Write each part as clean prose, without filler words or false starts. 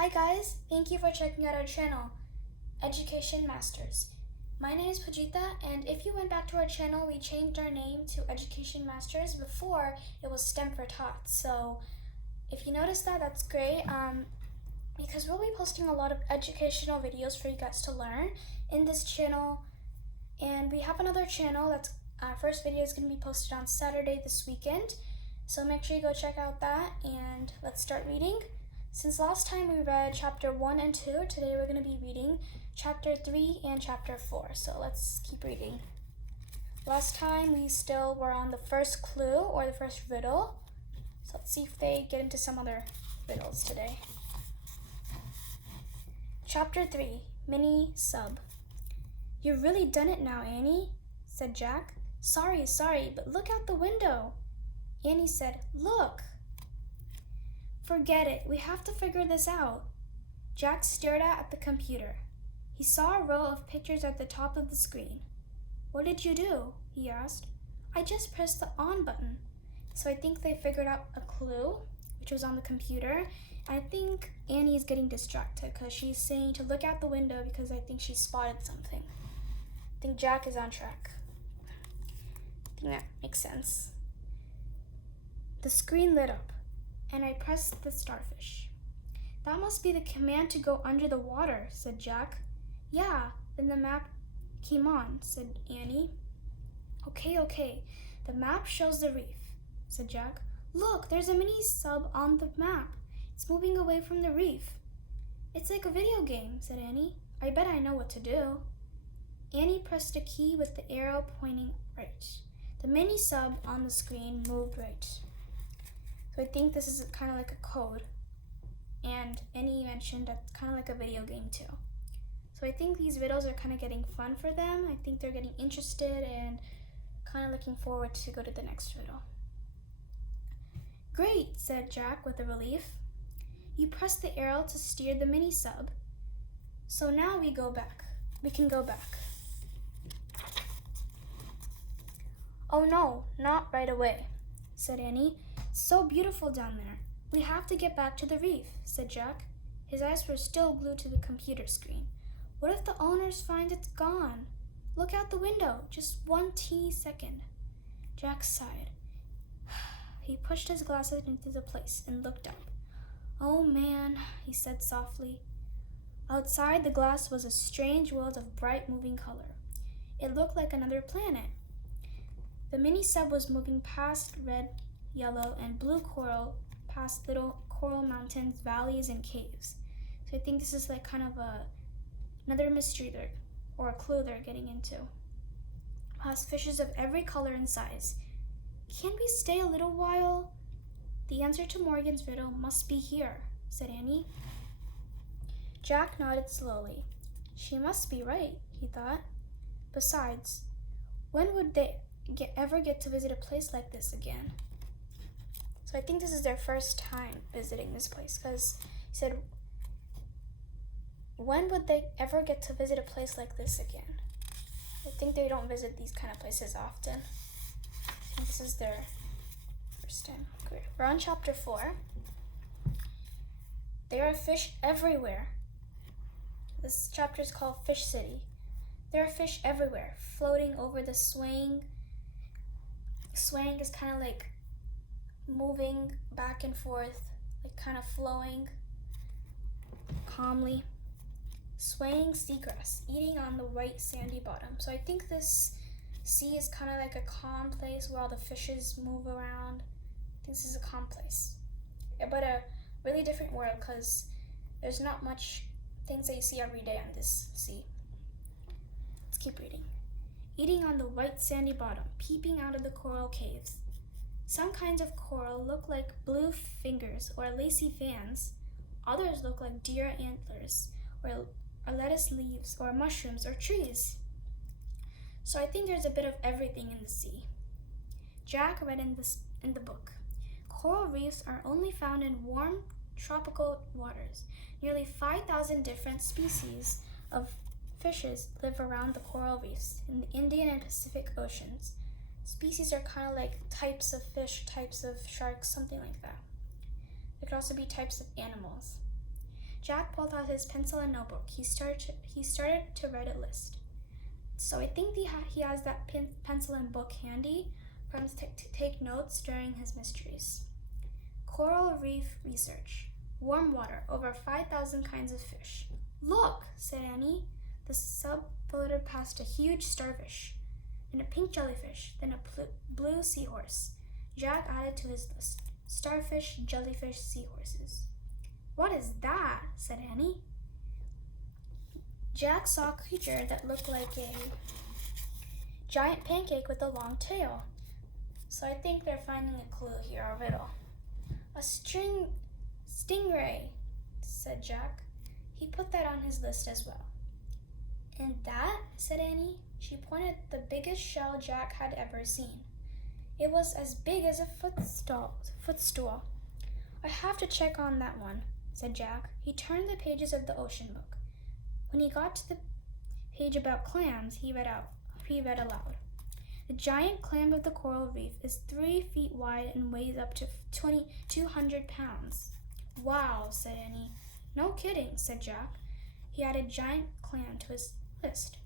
Hi guys, thank you for checking out our channel, Education Masters. My name is Poojitha, and if you went back to our channel, we changed our name to Education Masters. Before, it was STEM for Tots. So if you noticed that, that's great, because we'll be posting a lot of educational videos for you guys to learn in this channel. And we have another channel that's our first video is going to be posted on Saturday this weekend. So make sure you go check out that, and let's start reading. Since last time we read chapter 1 and 2, today we're going to be reading chapter 3 and chapter 4. So let's keep reading. Last time we still were on the first clue or the first riddle. So let's see if they get into some other riddles today. Chapter 3, Mini Sub. "You've really done it now, Annie," said Jack. Sorry, but look out the window." Annie said, "Look." "Forget it, we have to figure this out." Jack stared at the computer. He saw a row of pictures at the top of the screen. "What did you do?" he asked. "I just pressed the on button." So I think they figured out a clue, which was on the computer. I think Annie is getting distracted because she's saying to look out the window because I think she spotted something. I think Jack is on track. I think that makes sense. The screen lit up, and I pressed the starfish. "That must be the command to go under the water," said Jack. "Yeah, then the map came on," said Annie. Okay, the map shows the reef," said Jack. "Look, there's a mini sub on the map. It's moving away from the reef." "It's like a video game," said Annie. "I bet I know what to do." Annie pressed a key with the arrow pointing right. The mini sub on the screen moved right. So I think this is kind of like a code. And Annie mentioned that's kind of like a video game too. So I think these riddles are kind of getting fun for them. I think they're getting interested and kind of looking forward to go to the next riddle. "Great," said Jack with a relief. "You pressed the arrow to steer the mini sub. So now we can go back." "Oh no, not right away," said Annie. "It's so beautiful down there. We have to get back to the reef," said Jack. His eyes were still glued to the computer screen. "What if the owners find it's gone? Look out the window, just one teeny second." Jack sighed. He pushed his glasses into the place and looked up. "Oh man," he said softly. Outside the glass was a strange world of bright moving color. It looked like another planet. The mini sub was moving past red, yellow, and blue coral, past little coral mountains, valleys, and caves. So I think this is like kind of another mystery or a clue they're getting into. Past fishes of every color and size. "Can't we stay a little while?" "The answer to Morgan's riddle must be here," said Annie. Jack nodded slowly. She must be right, he thought. Besides, when would they ever get to visit a place like this again? So I think this is their first time visiting this place, because he said, when would they ever get to visit a place like this again? I think they don't visit these kind of places often. I think this is their first time. Okay. We're on chapter 4. There are fish everywhere. This chapter is called Fish City. There are fish everywhere, floating over the swaying. Swaying is kind of like moving back and forth, like kind of flowing calmly. Swaying seagrass, eating on the white sandy bottom. So I think this sea is kind of like a calm place where all the fishes move around. I think this is a calm place. But a really different world because there's not much things that you see every day on this sea. Let's keep reading. Eating on the white sandy bottom, peeping out of the coral caves. Some kinds of coral look like blue fingers or lacy fans. Others look like deer antlers or lettuce leaves or mushrooms or trees. So I think there's a bit of everything in the sea. Jack read in the book. Coral reefs are only found in warm tropical waters. Nearly 5,000 different species of fishes live around the coral reefs in the Indian and Pacific Oceans. Species are kind of like types of fish, types of sharks, something like that. There could also be types of animals. Jack pulled out his pencil and notebook. He started to write a list. So I think he has that pencil and book handy for him to take notes during his mysteries. Coral reef research. Warm water. Over 5,000 kinds of fish. Look, said Annie. The sub floated past a huge starfish, then a pink jellyfish, then a blue seahorse. Jack added to his list. Starfish, jellyfish, seahorses. What is that? Said Annie. Jack saw a creature that looked like a giant pancake with a long tail. So I think they're finding a clue here, a riddle. A stingray, said Jack. He put that on his list as well. And that, said Annie. She pointed at the biggest shell Jack had ever seen. It was as big as a footstool. I have to check on that one, said Jack. He turned the pages of the ocean book. When he got to the page about clams, he read aloud. The giant clam of the coral reef is 3 feet wide and weighs up to 200 pounds. Wow, said Annie. No kidding, said Jack. He added giant clam to his list.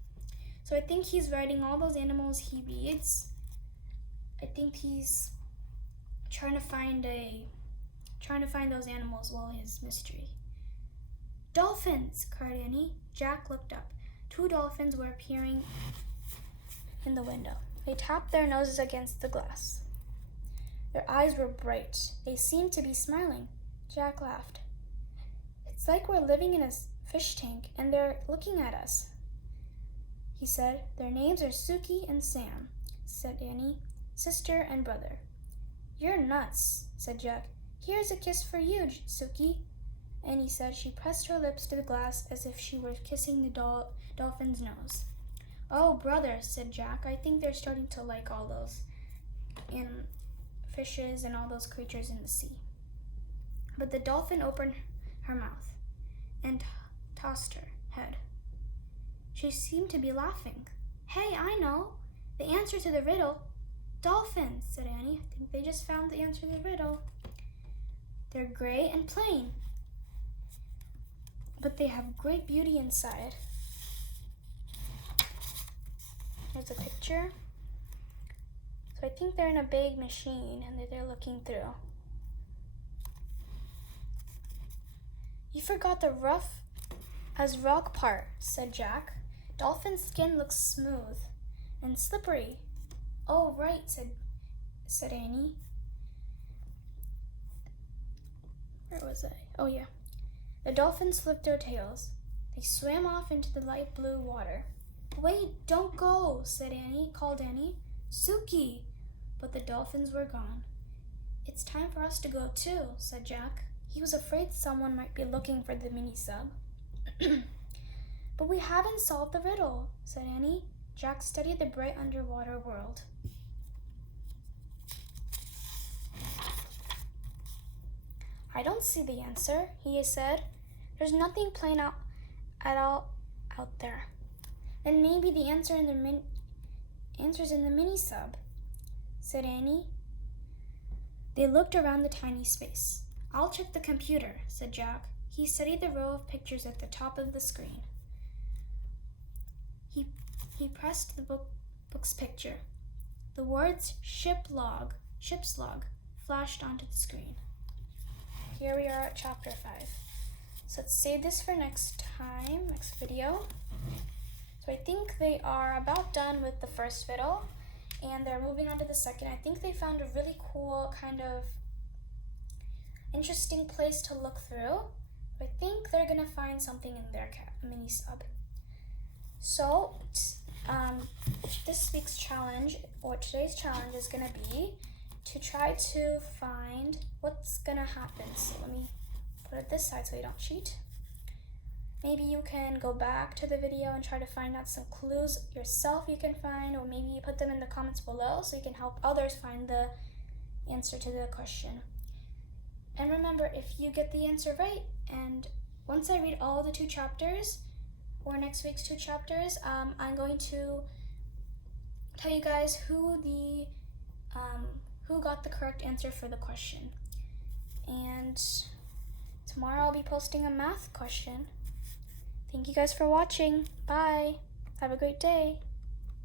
So I think he's writing all those animals he reads. I think he's trying to find those animals while his mystery. Dolphins, cried Annie. Jack looked up. 2 dolphins were appearing in the window. They tapped their noses against the glass. Their eyes were bright. They seemed to be smiling. Jack laughed. It's like we're living in a fish tank and they're looking at us, he said. Their names are Suki and Sam, said Annie. Sister and brother. You're nuts, said Jack. Here's a kiss for you, Suki. Annie said. She pressed her lips to the glass as if she were kissing the dolphin's nose. Oh, brother, said Jack. I think they're starting to like all those fishes and all those creatures in the sea. But the dolphin opened her mouth and tossed her head. She seemed to be laughing. Hey, I know. The answer to the riddle. Dolphins, said Annie. I think they just found the answer to the riddle. They're gray and plain, but they have great beauty inside. Here's a picture. So I think they're in a big machine and they're looking through. You forgot the rough as rock part, said Jack. Dolphin's skin looks smooth and slippery. Oh, right, said Annie. Where was I? Oh, yeah. The dolphins flipped their tails. They swam off into the light blue water. Wait, don't go, called Annie. Suki! But the dolphins were gone. It's time for us to go too, said Jack. He was afraid someone might be looking for the mini-sub. But we haven't solved the riddle, said Annie. Jack studied the bright underwater world. I don't see the answer, he said. There's nothing plain out there. Then maybe the answer's in the mini-sub, said Annie. They looked around the tiny space. I'll check the computer, said Jack. He studied the row of pictures at the top of the screen. He pressed the book's picture. The words ship's log flashed onto the screen. Here we are at chapter 5. So let's save this for next video. So I think they are about done with the first riddle and they're moving on to the second. I think they found a really cool kind of interesting place to look through. I think they're gonna find something in their mini-sub. So this week's challenge, or today's challenge, is gonna be to try to find what's gonna happen. So let me put it this side so you don't cheat. Maybe you can go back to the video and try to find out some clues yourself you can find, or maybe you put them in the comments below so you can help others find the answer to the question. And remember, if you get the answer right, and once I read all the 2 chapters, or next week's 2 chapters, I'm going to tell you guys who got the correct answer for the question. And Tomorrow I'll be posting a math question. Thank you guys for watching. Bye. Have a great day.